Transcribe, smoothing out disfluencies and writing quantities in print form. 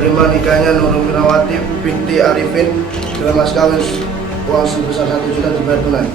menerima nikahnya Nurul Mirawati binti Arifin dengan mas kawin uang sebesar 1 juta dibayar tunai.